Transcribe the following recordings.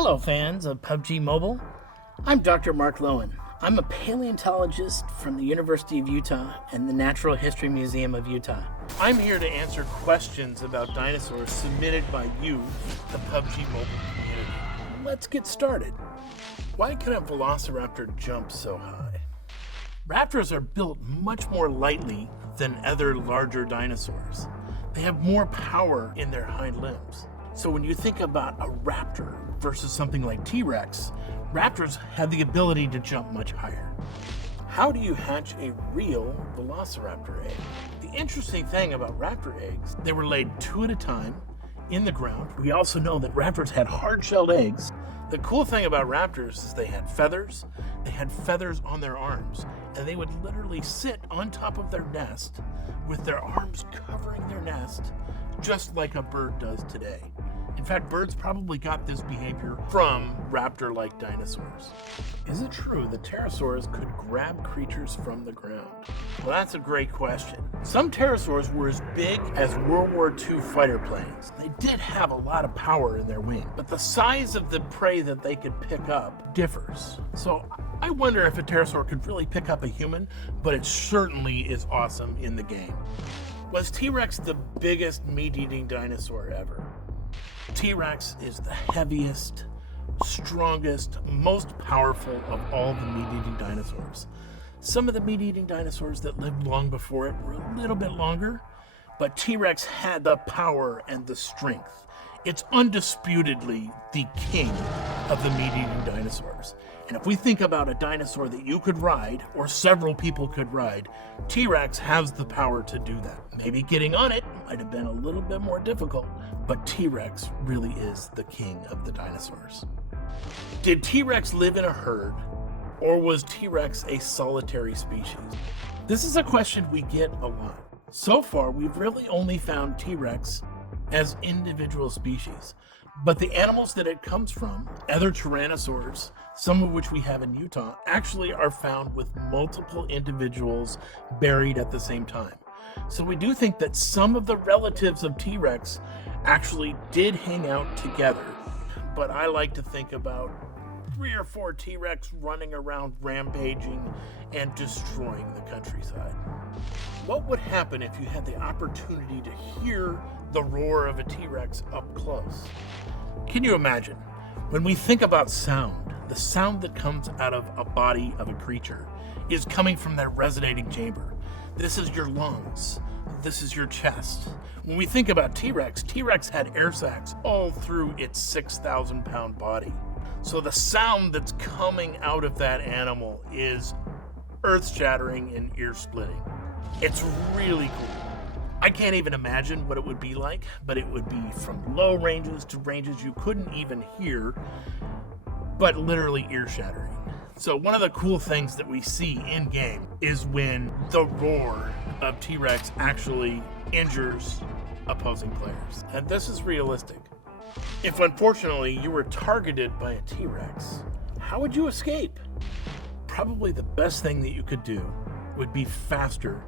Hello fans of PUBG Mobile. I'm Dr. Mark Lёvenen. I'm a paleontologist from the University of Utah and the Natural History Museum of Utah. I'm here to answer questions about dinosaurs submitted by you, the PUBG Mobile community. Let's get started. Why can a Velociraptor jump so high? Raptors are built much more lightly than other larger dinosaurs. They have more power in their hind limbs. So when you think about a raptor versus something like T-Rex, raptors have the ability to jump much higher. How do you hatch a real Velociraptor egg? The interesting thing about raptor eggs, they were laid 2 at a time in the ground. We also know that raptors had hard-shelled eggs. The cool thing about raptors is they had feathers on their arms, and they would literally sit on top of their nest with their arms covering their nest, just like a bird does today. In fact, birds probably got this behavior from raptor-like dinosaurs. Is it true that pterosaurs could grab creatures from the ground? Well, that's a great question. Some pterosaurs were as big as World War II fighter planes. They did have a lot of power in their wing, but the size of the prey that they could pick up differs. So I wonder if a pterosaur could really pick up a human, but it certainly is awesome in the game. Was T-Rex the biggest meat-eating dinosaur ever? T-Rex is the heaviest, strongest, most powerful of all the meat-eating dinosaurs. Some of the meat-eating dinosaurs that lived long before it were a little bit longer, but T-Rex had the power and the strength. It's undisputedly the king of the meat-eating dinosaurs. And if we think about a dinosaur that you could ride, or several people could ride, T-Rex has the power to do that. Maybe getting on it might have been a little bit more difficult, but T-Rex really is the king of the dinosaurs. Did T-Rex live in a herd, or was T-Rex a solitary species? This is a question we get a lot. So far, we've really only found T-Rex as individual species, but the animals that it comes from, other tyrannosaurs, some of which we have in Utah, actually are found with multiple individuals buried at the same time. So we do think that some of the relatives of T-Rex actually did hang out together, but I like to think about 3 or 4 T-Rex running around rampaging and destroying the countryside. What would happen if you had the opportunity to hear the roar of a T-Rex up close? Can you imagine? When we think about sound, the sound that comes out of a body of a creature is coming from that resonating chamber. This is your lungs. This is your chest. When we think about T-Rex, T-Rex had air sacs all through its 6,000-pound body. So the sound that's coming out of that animal is earth-shattering and ear-splitting. It's really cool. I can't even imagine what it would be like, but it would be from low ranges to ranges you couldn't even hear, but literally ear-shattering. So one of the cool things that we see in-game is when the roar of T-Rex actually injures opposing players. And this is realistic. If unfortunately you were targeted by a T-Rex, how would you escape? Probably the best thing that you could do would be faster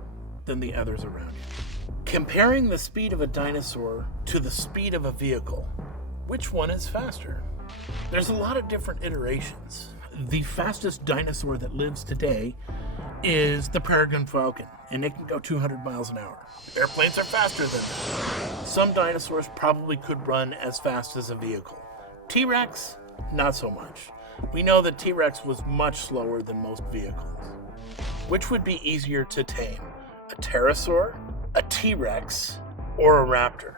than the others around you. Comparing the speed of a dinosaur to the speed of a vehicle, which one is faster? There's a lot of different iterations. The fastest dinosaur that lives today is the peregrine falcon, and it can go 200 miles an hour. Airplanes are faster than that. Some dinosaurs probably could run as fast as a vehicle. T-Rex, not so much. We know that T-Rex was much slower than most vehicles. Which would be easier to tame? A pterosaur, a T-Rex, or a raptor?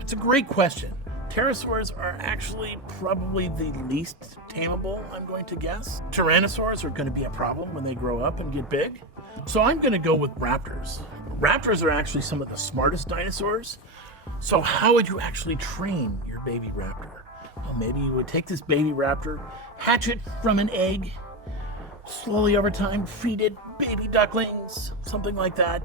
It's a great question. Pterosaurs are actually probably the least tameable, I'm going to guess. Tyrannosaurs are going to be a problem when they grow up and get big. So I'm going to go with raptors. Raptors are actually some of the smartest dinosaurs. So how would you actually train your baby raptor? Well, maybe you would take this baby raptor, hatch it from an egg, slowly over time feed it baby ducklings, something like that.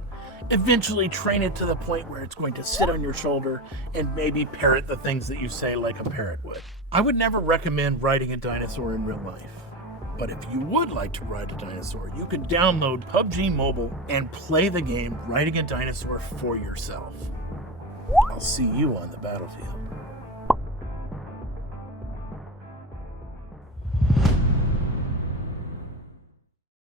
Eventually train it to the point where it's going to sit on your shoulder and maybe parrot the things that you say like a parrot would. I would never recommend riding a dinosaur in real life. But if you would like to ride a dinosaur, you could download PUBG Mobile and play the game Riding a Dinosaur for yourself. I'll see you on the battlefield.